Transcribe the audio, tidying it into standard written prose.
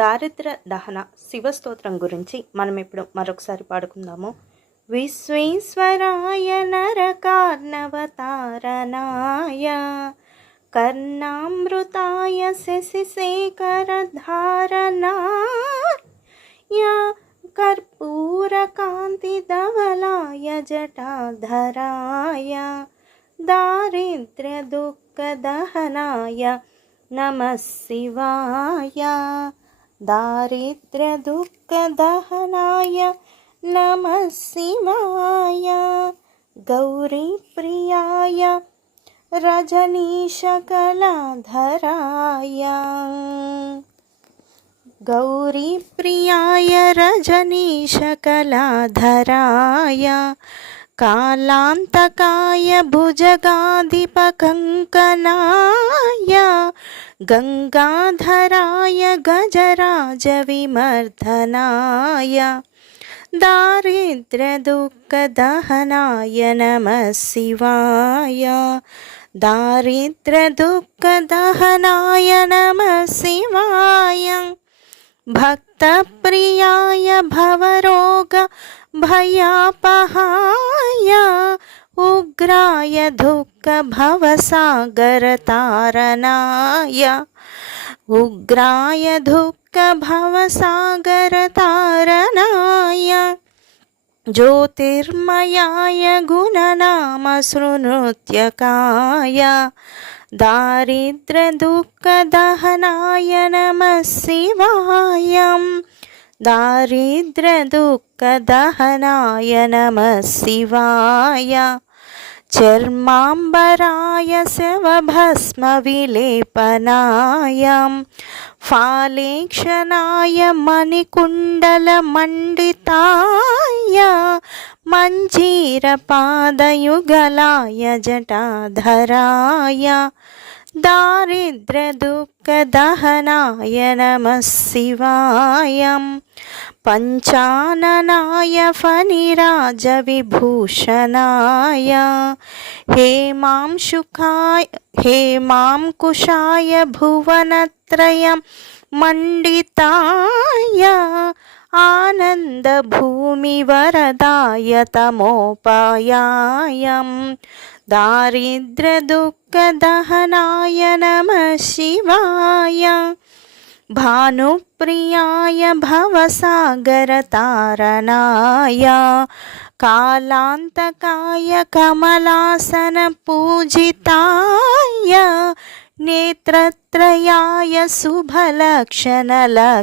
దారిద్ర దహన శివస్తోత్రం గురించి మనం ఇప్పుడు మరొకసారి పాడుకుందాము. విశ్వేశ్వరాయ నరకార్ణవతారణాయ కర్ణామృతాయ శశిశేఖరధారణాయ కర్పూరకాంతిధవలాయ జటాధరాయ దారిద్ర్యదుఃఖదహనాయ నమః శివాయ. దారిద్ర్యదుఃఖదహనాయ నమః శివాయ. గౌరీప్రియాయ రజనీశకళాధరాయ గౌరీప్రియాయ రజనీశకళాధరాయ కాలాంతకాయ భుజగాధిపకంకనాయ గంగాధరాయ గజరాజ విమర్దనాయ దారిద్ర్యదుఃఖదహనాయ నమః శివాయ. దారిద్ర్యదుఃఖదహనాయ నమః శివాయ. భక్తప్రియాయ భవరోగ భయాపహాయ ఉగ్రాయ దుఃఖ భవసాగరతారణాయ ఉగ్రాయ దుఃఖ భవసాగరతారణాయ జ్యోతిర్మయాయ గుణనామసృనృత్యకాయ దారిద్ర్యదుఃఖదహనాయ నమః శివాయ. దారిద్ర్యదుఃఖదహనాయ నమః శివాయ. చర్మాంబరాయ శవభస్మవిలేపనాయ ఫాలేక్షణాయ మణికుండలమండితాయ మంజీరపాదయుగలాయ జటాధరాయ దారిద్ర్యదుఃఖదహనాయ నమః శివాయ. పంచాననాయ ఫణిరాజ విభూషణాయ హేమాంకుశాయ భువనత్రయం మండితాయ ఆనందభూమివరదాయ తమోపాయాయ దారిద్ర్యదుఃఖదహనాయ నమః శివాయ. భానుప్రియాయ భవసాగరతారణాయ కాలాంతకాయ కమలాసన పూజితాయ నేత్రత్రయాయ శుభలక్షణలక్షణాయ